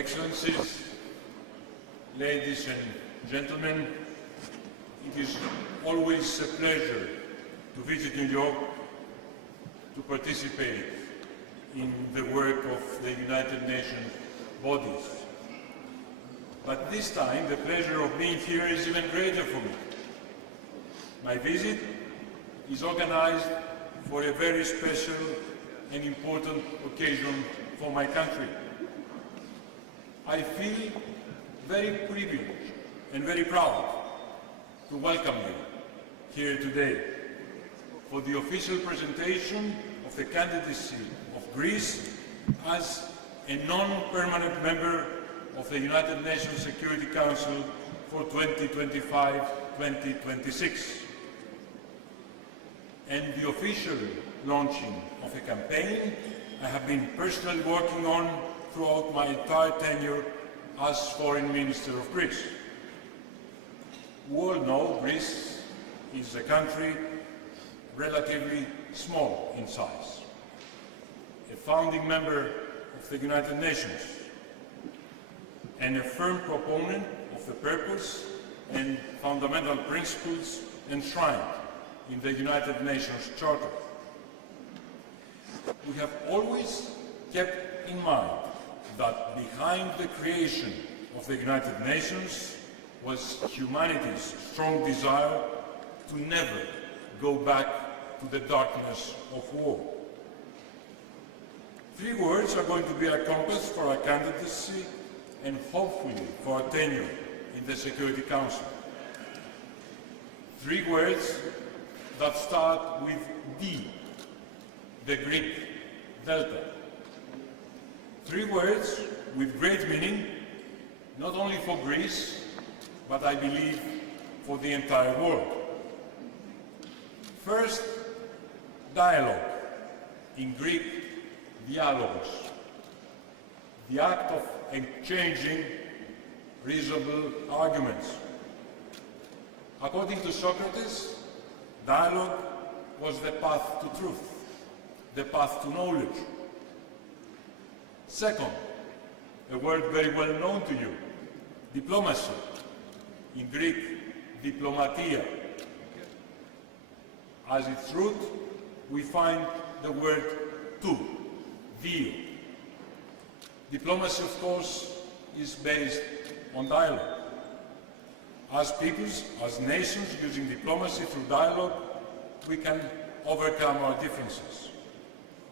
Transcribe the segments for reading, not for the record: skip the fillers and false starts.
Excellencies, ladies and gentlemen, it is always a pleasure to visit New York, to participate in the work of the United Nations bodies. But this time, the pleasure of being here is even greater for me. My visit is organized for a very special and important occasion for my country. I feel very privileged and very proud to welcome you here today for the official presentation of the candidacy of Greece as a non-permanent member of the United Nations Security Council for 2025-2026, and the official launching of a campaign I have been personally working on throughout my entire tenure as Foreign Minister of Greece. We all know Greece is a country relatively small in size, a founding member of the United Nations, and a firm proponent of the purpose and fundamental principles enshrined in the United Nations Charter. We have always kept in mind that behind the creation of the United Nations was humanity's strong desire to never go back to the darkness of war. 3 words are going to be our compass for our candidacy and hopefully for our tenure in the Security Council. 3 words that start with D, the Greek delta. 3 words with great meaning, not only for Greece, but I believe for the entire world. First, dialogue, in Greek, dialogos, the act of exchanging reasonable arguments. According to Socrates, dialogue was the path to truth, the path to knowledge. Second, a word very well known to you, diplomacy, in Greek, diplomatia. As its root, we find the word to, δύο. Diplomacy, of course, is based on dialogue. As peoples, as nations, using diplomacy through dialogue, we can overcome our differences.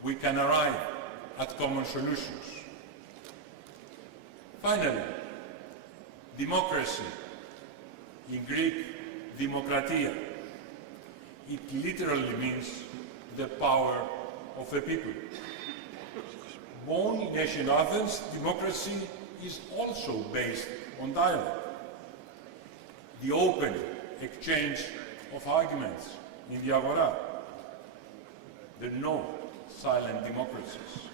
We can arrive at common solutions. Finally, democracy, in Greek, demokratia. It literally means the power of the people. Born in ancient Athens, democracy is also based on dialogue. The open exchange of arguments in the agora. There are no silent democracies.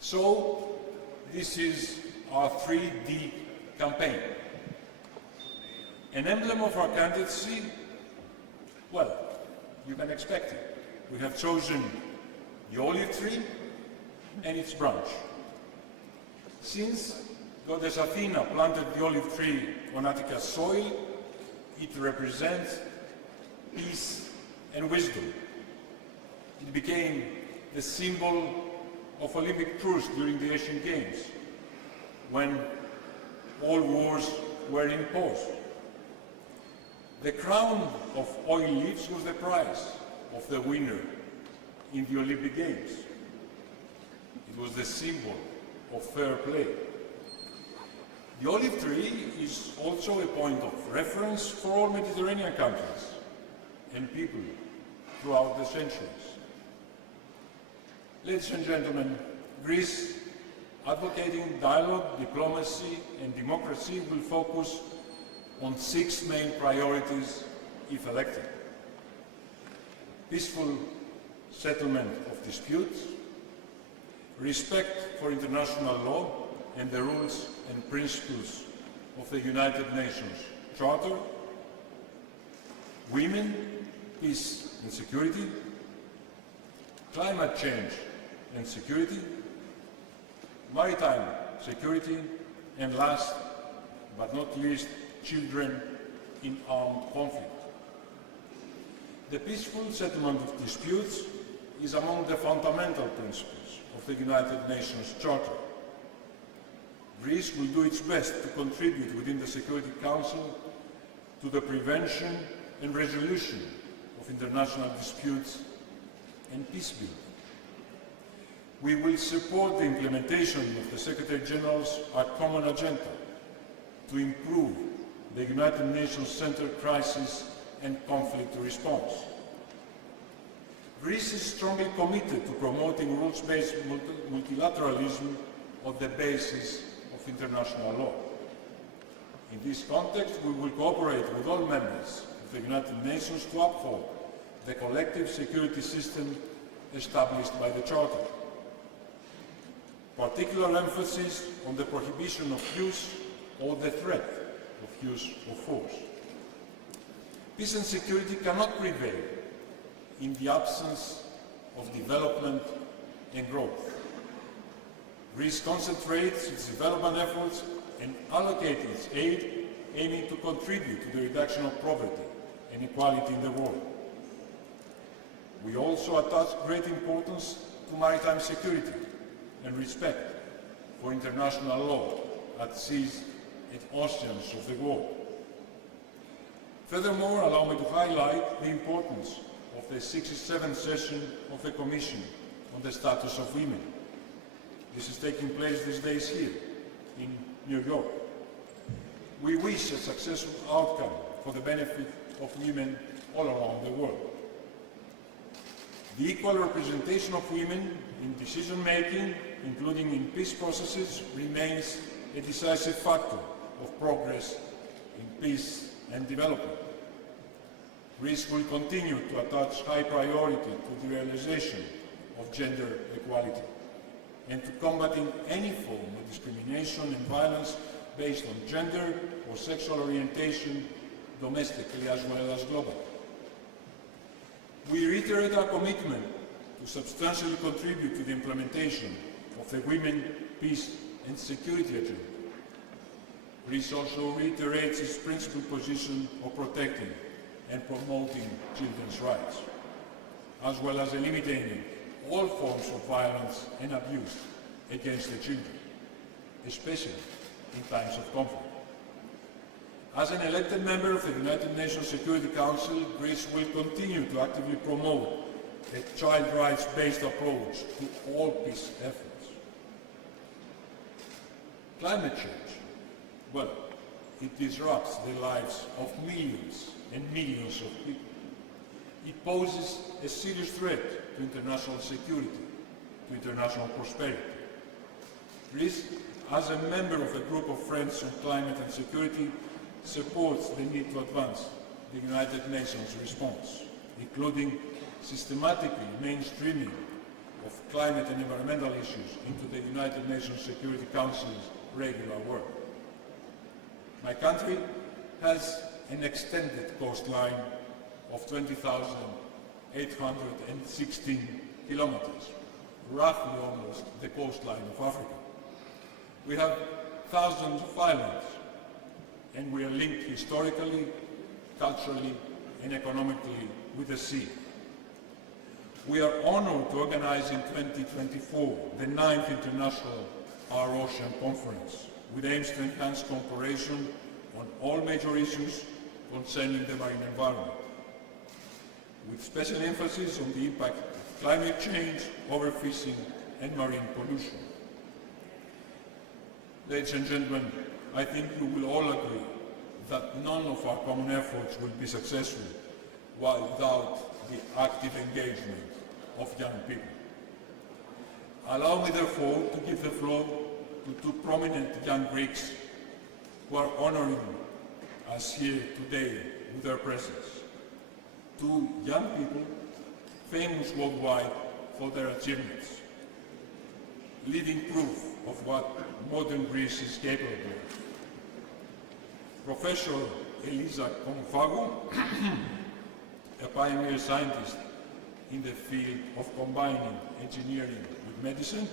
So, this is our 3D campaign. An emblem of our candidacy, well, you can expect it. We have chosen the olive tree and its branch. Since Goddess Athena planted the olive tree on Attica's soil, it represents peace and wisdom. It became the symbol of Olympic truce during the Asian Games, when all wars were imposed. The crown of oil leaves was the prize of the winner in the Olympic Games. It was the symbol of fair play. The olive tree is also a point of reference for all Mediterranean countries and people throughout the centuries. Ladies and gentlemen, Greece, advocating dialogue, diplomacy and democracy, will focus on 6 main priorities if elected. Peaceful settlement of disputes, respect for international law and the rules and principles of the United Nations Charter, women, peace and security, climate change and security, maritime security, and last but not least, children in armed conflict. The peaceful settlement of disputes is among the fundamental principles of the United Nations Charter. Greece will do its best to contribute within the Security Council to the prevention and resolution of international disputes and peace building. We will support the implementation of the Secretary-General's common agenda to improve the United Nations Center crisis and conflict response. Greece is strongly committed to promoting rules-based multilateralism on the basis of international law. In this context, we will cooperate with all members of the United Nations to uphold the collective security system established by the Charter. Particular emphasis on the prohibition of use or the threat of use of force. Peace and security cannot prevail in the absence of development and growth. Greece concentrates its development efforts and allocates its aid aiming to contribute to the reduction of poverty and inequality in the world. We also attach great importance to maritime security and respect for international law at seas and oceans of the world. Furthermore, allow me to highlight the importance of the 67th session of the Commission on the Status of Women. This is taking place these days here in New York. We wish a successful outcome for the benefit of women all around the world. The equal representation of women in decision-making, including in peace processes, remains a decisive factor of progress in peace and development. Greece will continue to attach high priority to the realization of gender equality and to combating any form of discrimination and violence based on gender or sexual orientation, domestically as well as globally. We reiterate our commitment to substantially contribute to the implementation of the Women, Peace and Security Agenda. Greece also reiterates its principled position of protecting and promoting children's rights, as well as eliminating all forms of violence and abuse against the children, especially in times of conflict. As an elected member of the United Nations Security Council, Greece will continue to actively promote a child rights-based approach to all peace efforts. Climate change, well, it disrupts the lives of millions and millions of people. It poses a serious threat to international security, to international prosperity. Greece, as a member of a group of friends on climate and security, supports the need to advance the United Nations response, including systematically mainstreaming of climate and environmental issues into the United Nations Security Council's regular work. My country has an extended coastline of 20,816 kilometers, roughly almost the coastline of Africa. We have thousands of islands, and we are linked historically, culturally, and economically with the sea. We are honored to organize in 2024 the 9th International Our Ocean Conference, with aims to enhance cooperation on all major issues concerning the marine environment, with special emphasis on the impact of climate change, overfishing, and marine pollution. Ladies and gentlemen, I think we will all agree that none of our common efforts will be successful without the active engagement of young people. Allow me, therefore, to give the floor to two prominent young Greeks who are honoring us here today with their presence. Two young people famous worldwide for their achievements, living proof of what modern Greece is capable of. Professor Elisa Konfagou, a pioneer scientist in the field of combining engineering with medicine,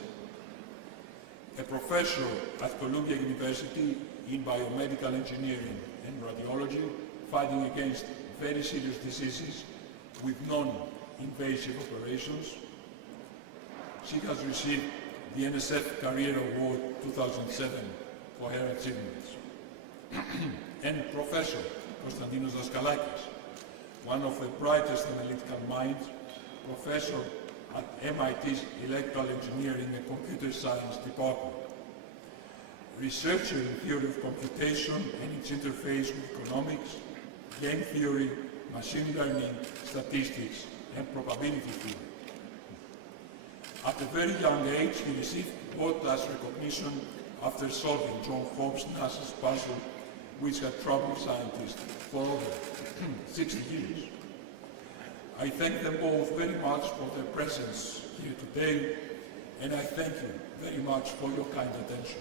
a professor at Columbia University in biomedical engineering and radiology, fighting against very serious diseases with non-invasive operations. She has received the NSF Career Award 2007 for her achievements. And Professor Konstantinos Daskalakis, one of the brightest analytical minds, professor at MIT's Electrical Engineering and Computer Science Department, researcher in theory of computation and its interface with economics, game theory, machine learning, statistics, and probability theory. At a very young age, he received world-class recognition after solving John Forbes NASA's puzzle, which had troubled scientists for over 60 years. I thank them both very much for their presence here today, and I thank you very much for your kind attention.